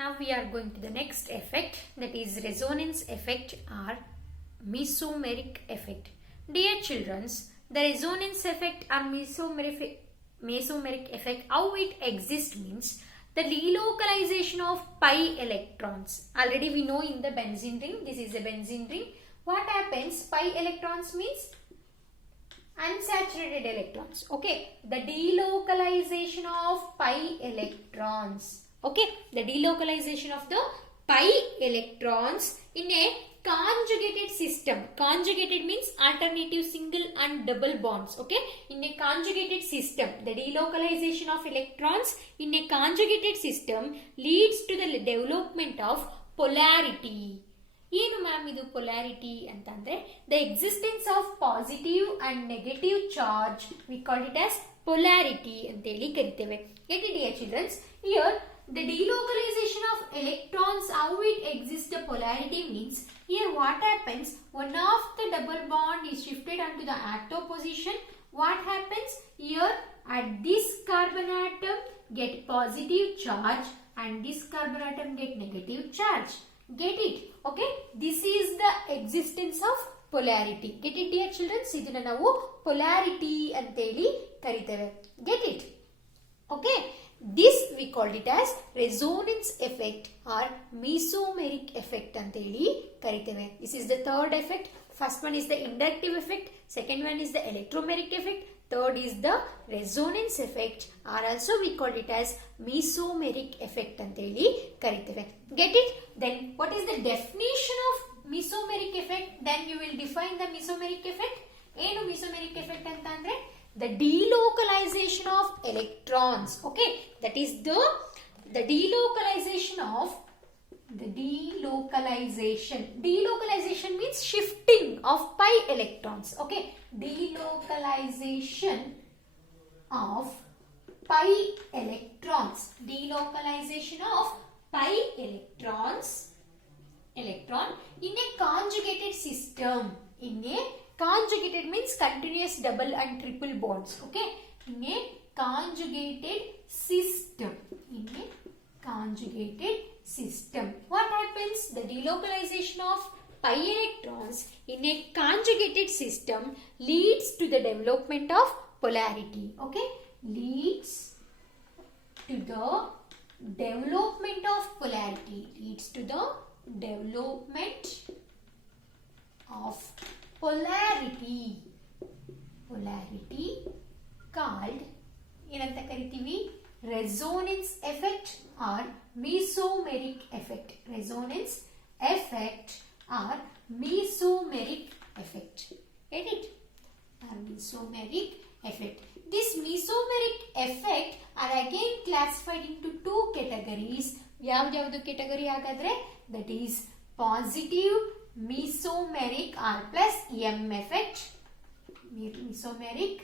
Now we are going to the next effect, that is resonance effect or mesomeric effect. Dear children, the resonance effect or mesomeric effect, how it exists means the delocalization of pi electrons. Already we know in the benzene ring, this is a benzene ring. What happens? Pi electrons means unsaturated electrons. Okay, the delocalization of pi electrons. Okay, the delocalization of the pi electrons in a conjugated system. Conjugated means alternative single and double bonds. Okay, in a conjugated system, the delocalization of electrons in a conjugated system leads to the development of polarity. ಏನು ma'am ಇದು polarity ಅಂತಂದ್ರೆ the existence of positive and negative charge we call it as polarity ಅಂತ ಹೇಳಿ ಕರಿತೇವೆ. Get it dear childrens, here the delocalization of electrons, how it exists the polarity means, here what happens, one of the double bond is shifted onto the atom position. What happens here, at this carbon atom get positive charge and this carbon atom get negative charge. Get it? Okay, this is the existence of polarity. Get it dear children, ಇದನ್ನ ನಾವು polarity ಅಂತ ಹೇಳಿ ಕರಿತೇವೆ. Get it? Okay, this we called it as resonance effect or mesomeric effect ಅಂತ ಹೇಳಿ ಕರಿತೇವೆ. This is the third effect. First one is the inductive effect, second one is the electromeric effect, third is the resonance effect or also we called it as mesomeric effect ಅಂತ ಹೇಳಿ ಕರಿತೇವೆ. Get it? Then what is the definition of mesomeric effect? Then you will define the mesomeric effect. ಏನು mesomeric effect ಅಂತ ಅಂದ್ರೆ the delocalization of electrons. Okay, that is the delocalization of delocalization means shifting of pi electrons. Okay, delocalization of pi electrons, delocalization of pi electron in a conjugated system. In a conjugated means continuous double and triple bonds. Okay, in a conjugated system. In a conjugated system, what happens? The delocalization of pi electrons in a conjugated system leads to the development of polarity. Okay, leads to the development of polarity. Leads to the development of polarity called ಏನಂತ ಕರಿತೀವಿ? resonance effect or mesomeric effect. Resonance effect or mesomeric effect. Get it? Or mesomeric effect. This mesomeric effect are again classified into two categories. ಯಾವ್ದು category ಹಾಗಾದ್ರೆ? That is positive mesomeric or plus M effect, mesomeric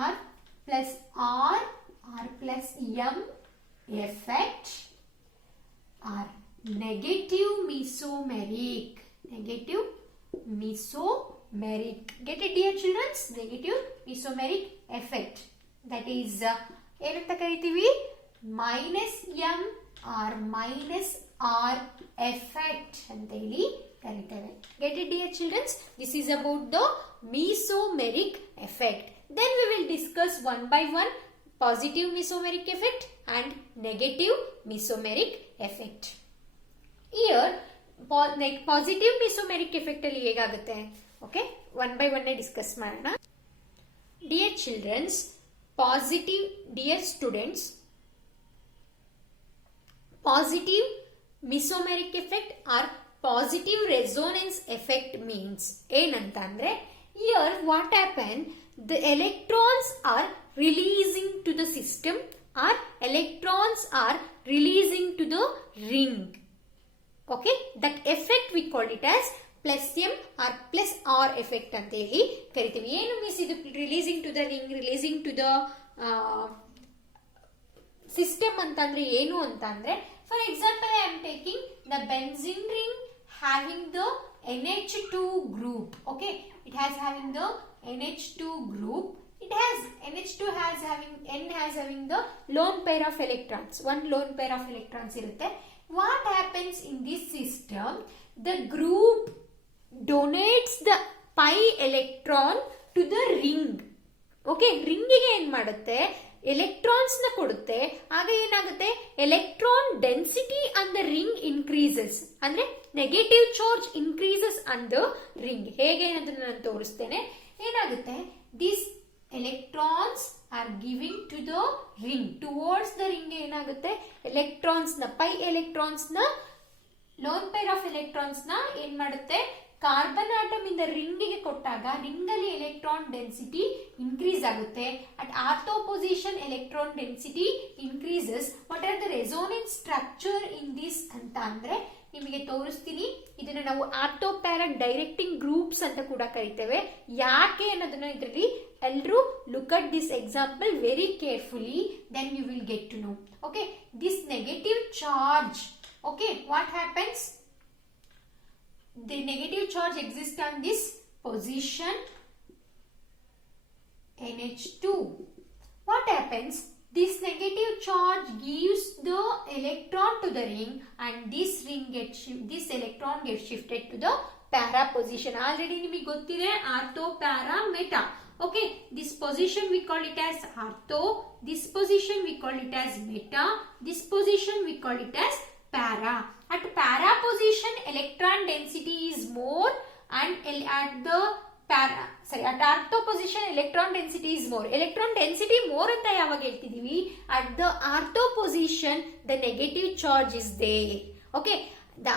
or plus R or plus M effect, or negative mesomeric. Get it dear children? Negative mesomeric effect, that is ಏನಂತ ಕರಿತೀವಿ? minus M or minus R effect ಅಂತ ಹೇಳಿ ಕರಿತೇವೆ. Get it dear children? This is about the mesomeric effect. Then we will discuss one by one positive mesomeric effect and negative mesomeric effect. Here positive mesomeric effect ಅಲ್ಲಿ ಹೇಗಾಗುತ್ತೆ? Okay, one by one discuss ಮಾಡೋಣ. Dear children, dear students, positive mesomeric effect or positive resonance effect means ಏನಂತ ಅಂದ್ರೆ, here what happen, the electrons are releasing to the system or electrons are releasing to the ring. Okay, that effect we call it as plus M or plus R effect ಅಂತ ಹೇಳಿ ಕರಿತೀವಿ. ಏನು means ಇದು releasing to the ring, releasing to the system ಅಂತಂದ್ರೆ ಏನು ಅಂತ ಅಂದ್ರೆ, for example I am taking the benzene ring having the NH2 group. Okay, it has having the NH2 group. It has NH2 has having N has having the lone pair of electrons. One lone pair of electrons irutte. what happens in this system? The group donates the pi electron to the ring. Okay, ರಿಂಗಿಗೆ ಏನ್ ಮಾಡುತ್ತೆ, electrons ನ ಕೊಡುತ್ತೆ. ಆಗ ಏನಾಗುತ್ತೆ, electron density on the ring increases. ಅಂದ್ರೆ negative charge increases on the ring. ಹೇಗೆ ಅನ್ನೋದನ್ನ ನಾನು ತೋರಿಸ್ತೇನೆ. ಏನಾಗುತ್ತೆ, this electrons are giving to the ring, towards the ring ಏನಾಗುತ್ತೆ, ಎಲೆಕ್ಟ್ರಾನ್ಸ್ ನ ಪೈ ಎಲೆಕ್ಟ್ರಾನ್ಸ್ ನ ಲೋನ್ ಪೇರ್ ಆಫ್ ಎಲೆಕ್ಟ್ರಾನ್ಸ್ ನ ಏನ್ ಮಾಡುತ್ತೆ, ಕಾರ್ಬನ್ ಆಟಮ್ ಇಂದ ರಿಂಗ್ ಗೆ ಕೊಟ್ಟಾಗ ರಿಂಗ್ ಅಲ್ಲಿ ಎಲೆಕ್ಟ್ರಾನ್ ಡೆನ್ಸಿಟಿ ಇನ್ಕ್ರೀಸ್ ಆಗುತ್ತೆ. At ortho position electron density increases. What are the resonance structure in this ಅಂತ ಅಂದ್ರೆ ನಿಮಗೆ ತೋರಿಸ್ತೀನಿ. ಇದನ್ನ ನಾವು ಆರ್ಥೋ ಪ್ಯಾರಾ ಡೈರೆಕ್ಟಿಂಗ್ ಗ್ರೂಪ್ಸ್ ಅಂತ ಕೂಡ ಕರಿತೇವೆ. ಯಾಕೆ ಅನ್ನೋದನ್ನ ಇದರಲ್ಲಿ ಎಲ್ಲರೂ look at this example very carefully, then you will get to know. Okay, this negative charge, okay, what happens, the negative charge exists on this position NH2. What happens, this negative charge gives the electron to the ring and this electron gets shifted to the para position. Already nimage gottide ortho para meta. Okay, this position we call it as ortho, this position we call it as meta, this position we call it as para. At para position electron density is more and at ortho position electron density is more. Electron density more anta yavag heltidivi, at the ortho position the negative charge is there. Okay, the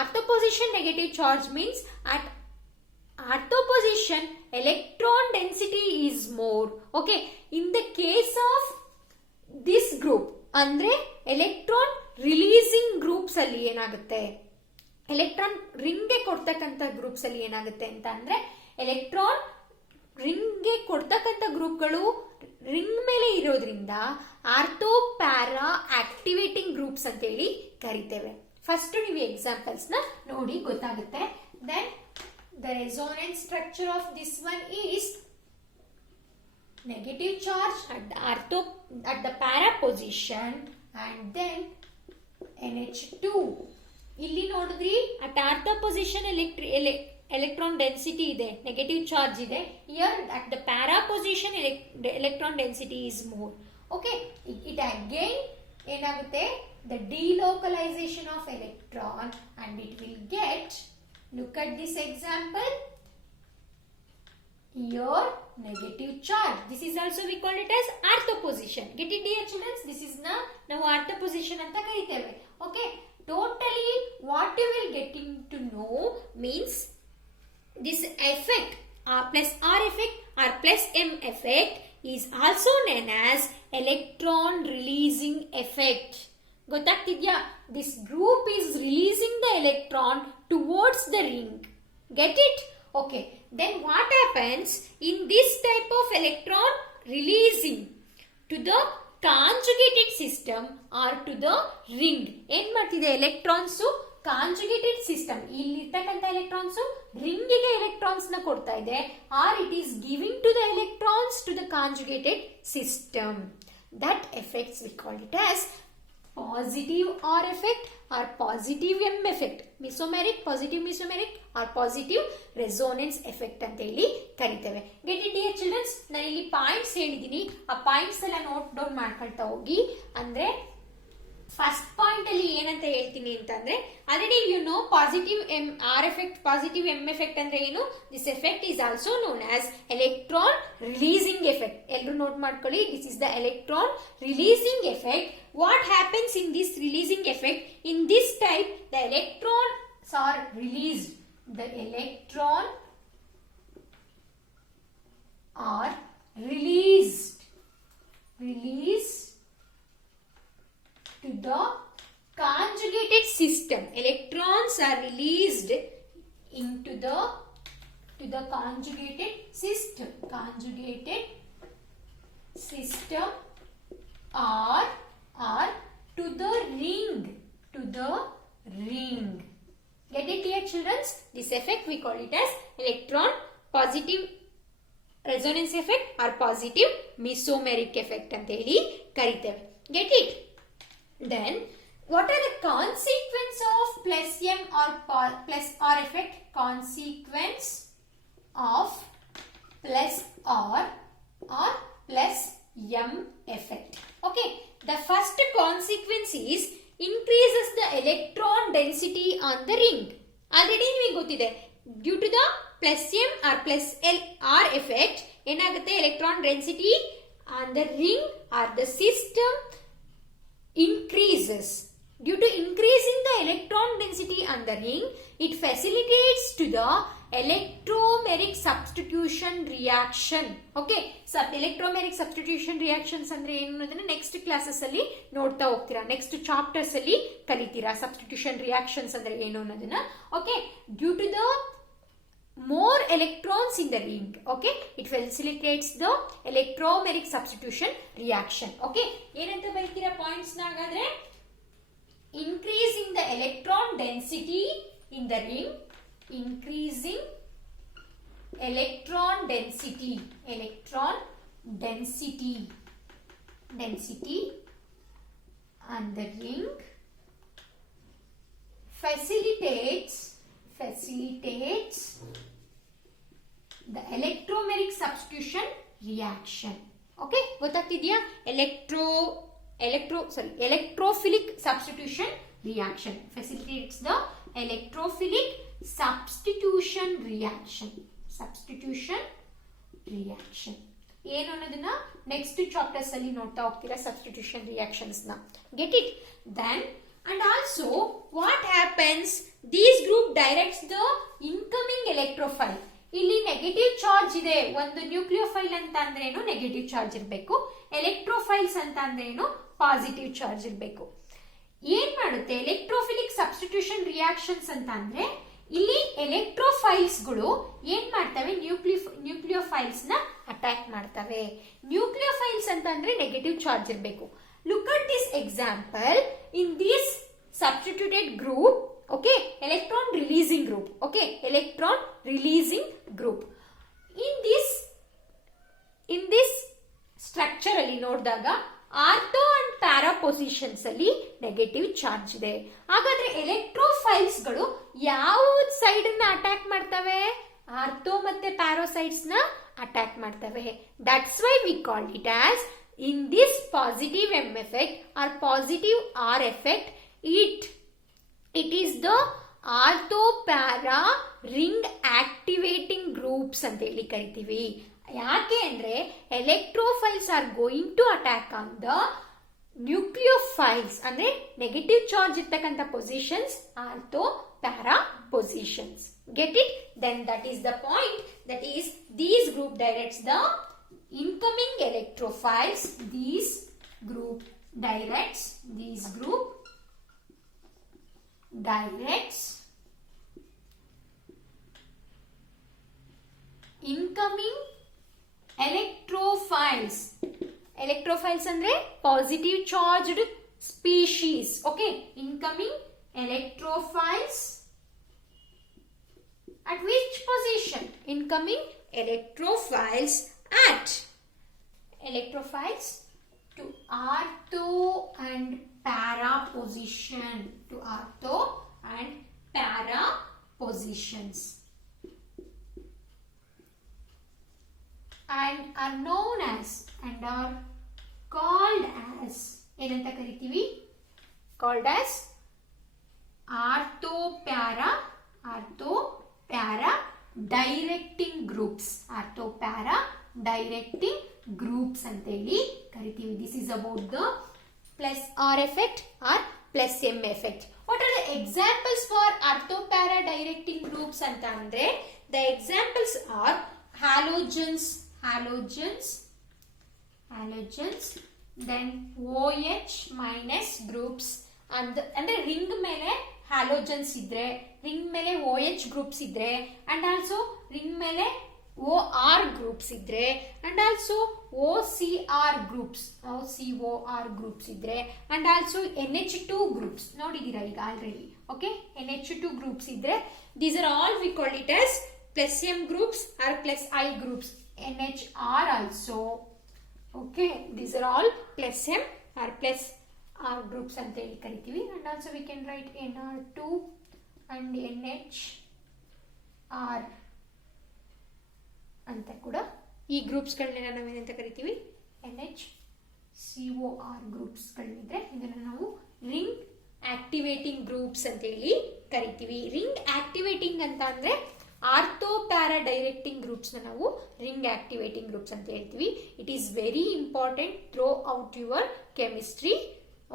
ortho position negative charge means at ortho position electron density is more. Okay, in the case of this group ಅಂದ್ರೆ electron releasing groups ಅಲ್ಲಿ ಏನಾಗುತ್ತೆ, electron ring ಗೆ ಕೊಡ್ತಕ್ಕಂಥ groups ಅಲ್ಲಿ ಏನಾಗುತ್ತೆ ಅಂತ ಅಂದ್ರೆ, electron ring ಗೆ ಕೊಡ್ತಕ್ಕಂಥ ಗ್ರೂಪ್ಗಳು ರಿಂಗ್ ಮೇಲೆ ಇರೋದ್ರಿಂದ ಆರ್ಥೋ ಪ್ಯಾರಾ ಆಕ್ಟಿವೇಟಿಂಗ್ ಗ್ರೂಪ್ಸ್ ಅಂತ ಹೇಳಿ ಕರಿತೇವೆ. ಫಸ್ಟ್ ನೀವು ಎಕ್ಸಾಂಪಲ್ಸ್ ನ ನೋಡಿ ಗೊತ್ತಾಗುತ್ತೆ. Then the resonance structure of this one is negative charge at the para position and then NH2. ಇಲ್ಲಿ ನೋಡಿದ್ರಿ at ortho position electron density ಇದೆ, negative charge ಇದೆ. Here at the para position electron density is more. Okay, it again ಏನಾಗುತ್ತೆ, the delocalization of electron and it will get, look at this example. Here negative charge, this is also we call it as ortho position. Get it dear children, this is now ortho position anta kariteve. Okay, totally what you will getting to know means this effect R plus R effect or plus M effect is also known as electron releasing effect. Gottaagtidya, this group is releasing the electron towards the ring. Get it? Okay, then what happens in this type of electron releasing to the conjugated system or to the ring? ಏನು ಮಾಡ್ತಿದೆ, electrons conjugated system, ಇಲ್ಲಿರ್ತಕ್ಕಂಥ electrons ರಿಂಗಿಗೆ electrons ನ ಕೊಡ್ತಾ ಇದೆ, or it is giving to the electrons to the conjugated system. That effects we call it as positive R effect or positive M effect, mesomeric, positive mesomeric or positive resonance effect ಅಂತ ಹೇಳಿ ಕರಿತೇವೆ. Get it dear children, ನಾನು ಇಲ್ಲಿ points ಹೇಳಿದೀನಿ, ಆ points ಎಲ್ಲ note down ಮಾಡ್ಕೊಳ್ತಾ ಹೋಗಿ. ಅಂದ್ರೆ ಫಸ್ಟ್ ಪಾಯಿಂಟ್ ಅಲ್ಲಿ ಏನಂತ ಹೇಳ್ತೀನಿ ಅಂತಂದ್ರೆ, already you know positive R effect, positive M effect ಅಂದ್ರೆ ಏನು. This effect is also known as electron releasing effect. ಎಲ್ಲರೂ ನೋಟ್ ಮಾಡ್ಕೊಳ್ಳಿ, this is the electron releasing effect. What happens in this releasing effect? In this type, the electrons are released. The electron are released to the conjugated system. Electrons are released into the conjugated system. Conjugated system or to the ring. Get it here children? This effect we call it as electron positive resonance effect or positive mesomeric effect ಅಂತ ಹೇಳಿ ಕರಿತೇವೆ. Get it? Then what are the consequence of plus m or plus r effect? Consequence of plus r or plus m effect. Okay, the first consequence is increases the electron density on the ring. Already ನಿಮಗೆ ಗೊತ್ತಿದೆ, due to the plus m or plus l r effect ಏನಾಗುತ್ತೆ, electron density on the ring or the system increases. Due to increasing the electron density on the ring, it facilitates to the electromeric substitution reaction. Okay, electromeric substitution reactions ಅಂದ್ರೆ ಏನು ಅನ್ನೋದನ್ನ next classes ಅಲ್ಲಿ ನೋಡ್ತಾ ಹೋಗ್ತೀರಾ, next chapters ಅಲ್ಲಿ ಕಲಿತೀರಾ substitution reactions ಅಂದ್ರೆ ಏನು ಅನ್ನೋದನ್ನ. Okay, due to the more electrons in the ring, okay, it facilitates the electromeric substitution reaction. Okay, ಏನಂತ ಬರೀತೀರಾ points ನಾಗಾದ್ರೆ, increasing the electron density in the ring, increasing electron density on the ring facilitates the electromeric substitution reaction. Okay, ಗೊತ್ತಾಗ್ತಿದ್ಯಾ? electrophilic substitution reaction facilitates the electrophilic substitution reaction. ಏನು ಅನ್ನೋದನ್ನ next chapters ಅಲ್ಲಿ ನೋಡ್ತಾ ಹೋಗ್ತೀರಾ, substitution reactions ನ. Get it? Then and also what happens, this group directs the incoming electrophile. ಇಲ್ಲಿ negative charge ಇದೆ, ಒಂದು nucleophile ಅಂತ ಅಂದ್ರೆ ಏನು, ನೆಗೆಟಿವ್ ಚಾರ್ಜ್ ಇರಬೇಕು. ಎಲೆಕ್ಟ್ರೋಫೈಲ್ಸ್ ಅಂತ ಅಂದ್ರೆ ಏನು, ಪಾಸಿಟಿವ್ ಚಾರ್ಜ್ ಇರಬೇಕು. ಏನ್ ಮಾಡುತ್ತೆ ಎಲೆಕ್ಟ್ರೋಫಿಲಿಕ್ ಸಬ್ಸ್ಟಿಟ್ಯೂಷನ್ ರಿಯಾಕ್ಷನ್ಸ್ ಅಂತ ಅಂದ್ರೆ, ಇಲ್ಲಿ ಎಲೆಕ್ಟ್ರೋಫೈಲ್ಸ್ ಗಳು ಏನ್ ಮಾಡ್ತವೆ, ನ್ಯೂಕ್ಲಿಯೋಫೈಲ್ಸ್ ನ ಅಟ್ಯಾಕ್ ಮಾಡ್ತವೆ. ನ್ಯೂಕ್ಲಿಯೋಫೈಲ್ಸ್ ಅಂತ ಅಂದ್ರೆ ನೆಗೆಟಿವ್ ಚಾರ್ಜ್ ಇರಬೇಕು. Look at this example. In this substituted group, okay, electron releasing group, okay, electron releasing group. In this structure ಅಲ್ಲಿ ನೋಡಿದಾಗ ಆರ್ಥೋ ಅಂಡ್ ಪ್ಯಾರಾ ಪೊಸಿಷನ್ಸ್ ಅಲ್ಲಿ ನೆಗೆಟಿವ್ ಚಾರ್ಜ್ ಇದೆ. ಹಾಗಾದ್ರೆ ಎಲೆಕ್ಟ್ರೋಫೈಲ್ಸ್ ಗಳು ಯಾವ ಸೈಡ್ ನ ಅಟ್ಯಾಕ್ ಮಾಡ್ತವೆ, ಆರ್ಥೋ ಮತ್ತೆ ಪ್ಯಾರೋಸೈಡ್ಸ್ ನ ಅಟ್ಯಾಕ್ ಮಾಡ್ತವೆ. That's why we call it as, in this positive M effect or positive R effect, it is the ortho-para ring activating groups ಅಂತ ಹೇಳಿ ಕರಿತೀವಿ. ಯಾಕೆ ಅಂದ್ರೆ electrophiles are going to attack on the nucleophiles ಅಂದ್ರೆ negative charge ಇರ್ತಕ್ಕಂಥ positions, ortho-para positions. Get it? Then that is the point, that is these group directs the incoming electrophiles. These group directs incoming electrophiles. Electrophiles andre positive charged species. Okay, incoming electrophiles at which position? Incoming electrophiles at electrophiles to ortho and para position, to ortho and para positions, and are known as and are called as ಏನಂತ ಕರಿತೀವಿ, called as ortho para directing groups. ortho para directing groups ಅಂತ ಹೇಳಿ ಕರಿತೀವಿ. This is about the plus R effect or plus M effect. What are the examples for ortho-para directing groups ಅಂತ ಅಂದ್ರೆ, the examples are halogens, then OH minus groups, ಅಂದ್ರೆ ring ಮೇಲೆ halogens ಇದ್ರೆ, ring ಮೇಲೆ OH groups ಇದ್ರೆ, and also ring ಮೇಲೆ OR groups ಇದ್ರೆ, and also OCR groups ಇದ್ರೆ, and also NH2 groups ನೋಡಿದೀರಾ ಈಗ ಆಲ್ರೆಡಿ. ಓಕೆ, NH2 groups ಇದ್ರೆ, these are all we call it as plus M groups or plus I groups. NHR also. Okay, these are all plus M or plus R groups ಅಂತ ಹೇಳಿ ಕರಿತೀವಿ. And also we can write NR2 and NHR ಅಂತ ಕೂಡ ಈ ಗ್ರೂಪ್ಸ್ಗಳನ್ನೆಲ್ಲ ನಾವೇನಂತ ಕರಿತೀವಿ, NHCOR ಗ್ರೂಪ್ಸ್ಗಳಿದ್ರೆ ಇದನ್ನು ನಾವು ರಿಂಗ್ ಆಕ್ಟಿವೇಟಿಂಗ್ ಗ್ರೂಪ್ಸ್ ಅಂತ ಹೇಳಿ ಕರಿತೀವಿ. ರಿಂಗ್ ಆಕ್ಟಿವೇಟಿಂಗ್ ಅಂತ ಅಂದ್ರೆ ಆರ್ಥೋ ಪ್ಯಾರಾ ಡೈರೆಕ್ಟಿಂಗ್ ಗ್ರೂಪ್ಸ್ ನಾವು ರಿಂಗ್ ಆಕ್ಟಿವೇಟಿಂಗ್ ಗ್ರೂಪ್ಸ್ ಅಂತ ಹೇಳ್ತೀವಿ. It is very important throughout your chemistry.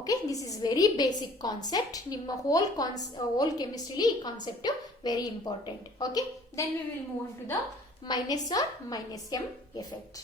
Okay, this is very basic concept. ನಿಮ್ಮ ಹೋಲ್ ಕೆಮಿಸ್ಟ್ರಿಲಿ ಈ concept very important. Okay, then we will move on to the minus or minus M effect.